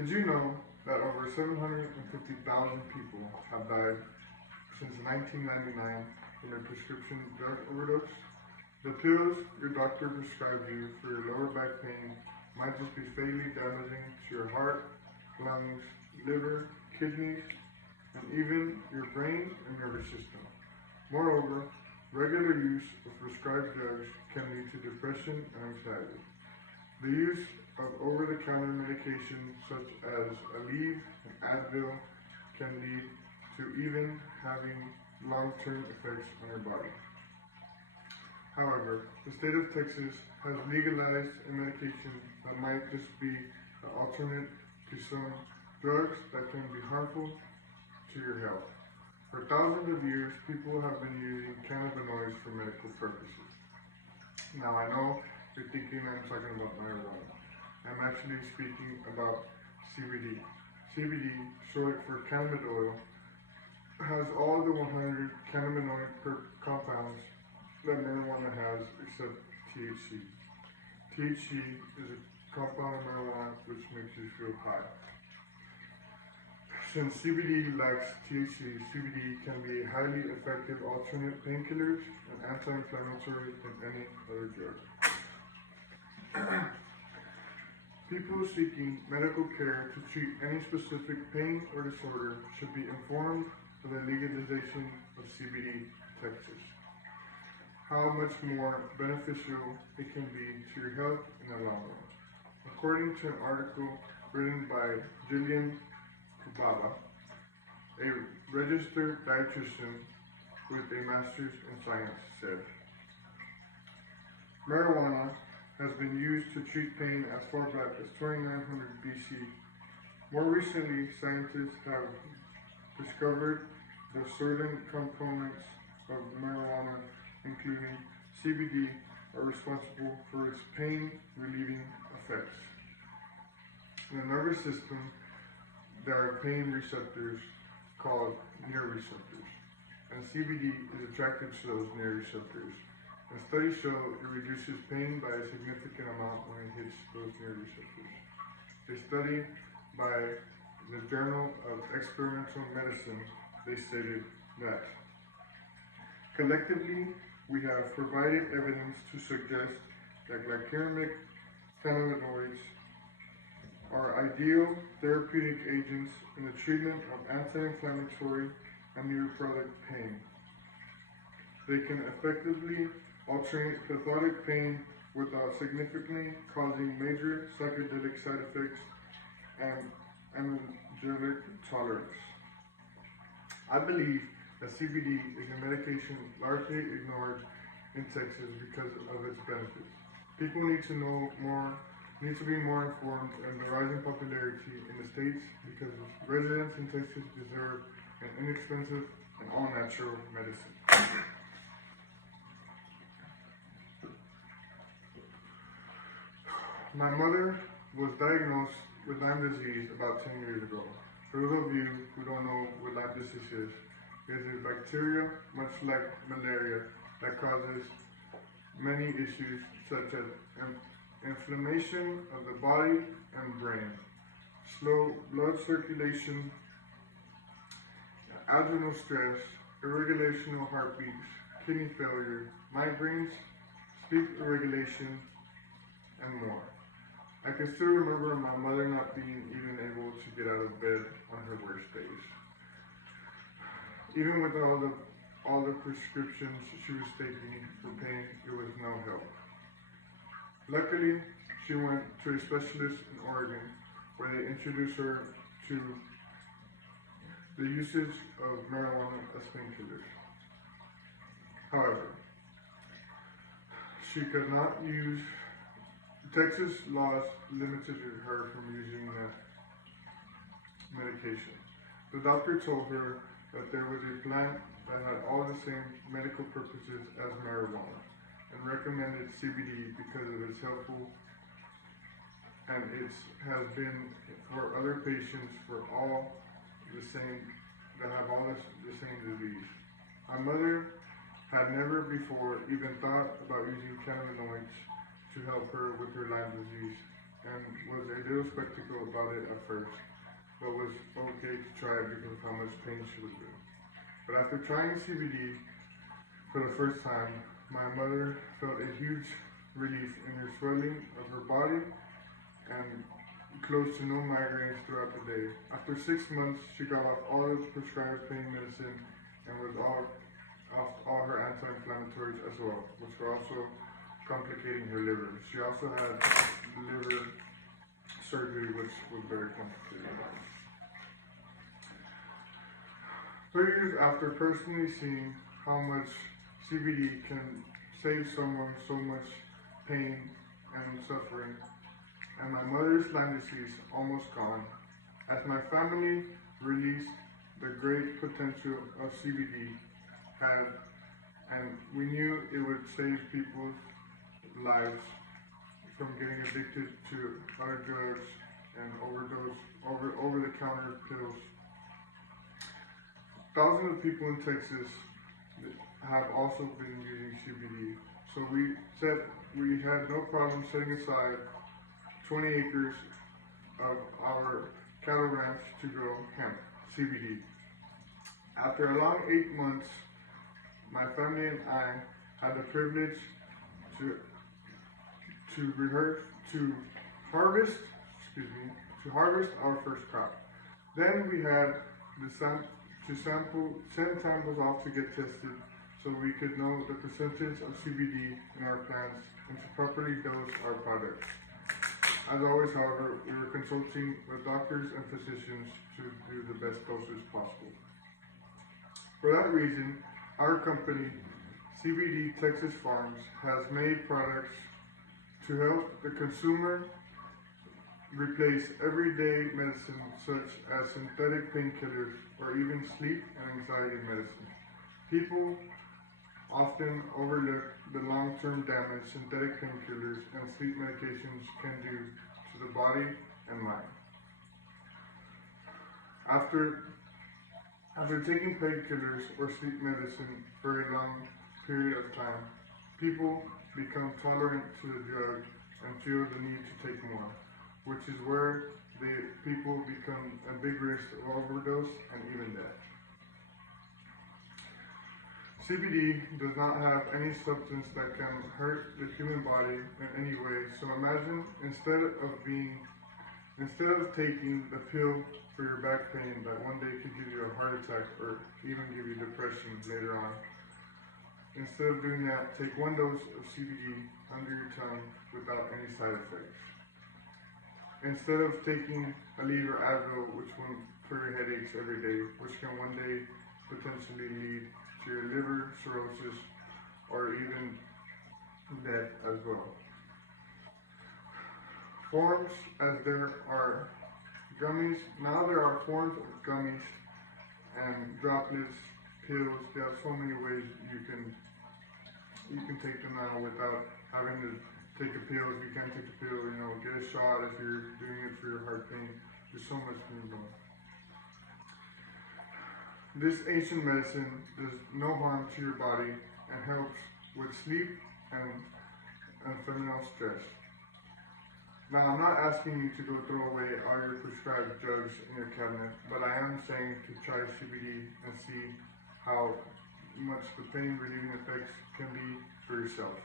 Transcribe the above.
Did you know that over 750,000 people have died since 1999 from a prescription drug overdose? The pills your doctor prescribed you for your lower back pain might just be fatally damaging to your heart, lungs, liver, kidneys, and even your brain and nervous system. Moreover, regular use of prescribed drugs can lead to depression and anxiety. The use of over-the-counter medication such as Aleve and Advil can lead to even having long-term effects on your body. However, the state of Texas has legalized a medication that might just be an alternate to some drugs that can be harmful to your health. For thousands of years, people have been using cannabinoids for medical purposes. Now, I know you're thinking I'm talking about marijuana. I'm actually speaking about CBD. CBD, short for cannabis oil, has all the 100 cannabinoid compounds that marijuana has except THC. THC is a compound of marijuana which makes you feel high. Since CBD lacks THC, CBD can be a highly effective alternate painkillers and anti-inflammatory than any other drug. People seeking medical care to treat any specific pain or disorder should be informed of the legalization of CBD in Texas. How much more beneficial it can be to your health in the long run. According to an article written by Jillian Kubaba, a registered dietitian with a master's in science, said, marijuana has been used to treat pain as far back as 2900 BC. More recently, scientists have discovered that certain components of marijuana, including CBD, are responsible for its pain-relieving effects. In the nervous system, there are pain receptors called neuroreceptors, and CBD is attracted to those neuroreceptors. And studies show it reduces pain by a significant amount when it hits those neuroreceptors. A study by the Journal of Experimental Medicine, they stated that collectively, we have provided evidence to suggest that glycemic cannabinoids are ideal therapeutic agents in the treatment of anti-inflammatory and neuropathic pain. They can effectively alternate cathartic pain without significantly causing major psychedelic side effects and energetic tolerance. I believe that CBD is a medication largely ignored in Texas because of its benefits. People need to be more informed in the rising popularity in the states because residents in Texas deserve an inexpensive and all-natural medicine. My mother was diagnosed with Lyme disease about 10 years ago. For those of you who don't know what Lyme disease is, it is a bacteria, much like malaria, that causes many issues such as inflammation of the body and brain, slow blood circulation, adrenal stress, irregular heartbeats, kidney failure, migraines, sleep irregulation, and more. I can still remember my mother not being even able to get out of bed on her worst days. Even with all the prescriptions she was taking for pain, it was no help. Luckily, she went to a specialist in Oregon where they introduced her to the usage of marijuana as painkillers. However, she could not use Texas laws limited her from using the medication. The doctor told her that there was a plant that had all the same medical purposes as marijuana and recommended CBD because of its helpful and it has been for other patients for all the same that have all the same disease. My mother had never before even thought about using cannabinoids to help her with her Lyme disease and was a little skeptical about it at first, but was okay to try it because of how much pain she was in. But after trying CBD for the first time, my mother felt a huge relief in her swelling of her body and close to no migraines throughout the day. After 6 months, she got off all the prescribed pain medicine and was off all her anti-inflammatories as well, which were also complicating her liver. She also had liver surgery, which was very complicated. 3 years after personally seeing how much CBD can save someone so much pain and suffering, and my mother's Lyme disease almost gone, as my family released the great potential of CBD had, and we knew it would save people's lives from getting addicted to other drugs and overdose, over-the-counter pills. Thousands of people in Texas have also been using CBD, so we said we had no problem setting aside 20 acres of our cattle ranch to grow hemp, CBD. After a long 8 months, my family and I had the privilege to harvest our first crop. Then we had to send samples off to get tested so we could know the percentage of CBD in our plants and to properly dose our products. As always, however, we were consulting with doctors and physicians to do the best dosage possible. For that reason, our company, CBD Texas Farms, has made products to help the consumer replace everyday medicine such as synthetic painkillers or even sleep and anxiety medicine. People often overlook the long-term damage synthetic painkillers and sleep medications can do to the body and mind. After taking painkillers or sleep medicine for a long period of time, people become tolerant to the drug and feel the need to take more, which is where the people become a big risk of overdose and even death. CBD does not have any substance that can hurt the human body in any way, so imagine instead of taking the pill for your back pain that one day could give you a heart attack or even give you depression later on, instead of doing that, take 1 dose of CBD under your tongue without any side effects. Instead of taking a lead or Advil, which one for your headaches every day, which can one day potentially lead to your liver cirrhosis or even death as well. Forms, as there are gummies, now there are forms of gummies and droplets, pills. There are so many ways you can take them now without having to take a pill. If you can't take a pill, get a shot if you're doing it for your heart pain. There's so much more. This ancient medicine does no harm to your body and helps with sleep and feminine stress. Now, I'm not asking you to go throw away all your prescribed drugs in your cabinet, but I am saying to try CBD and see how much the pain relieving effects can be for yourself.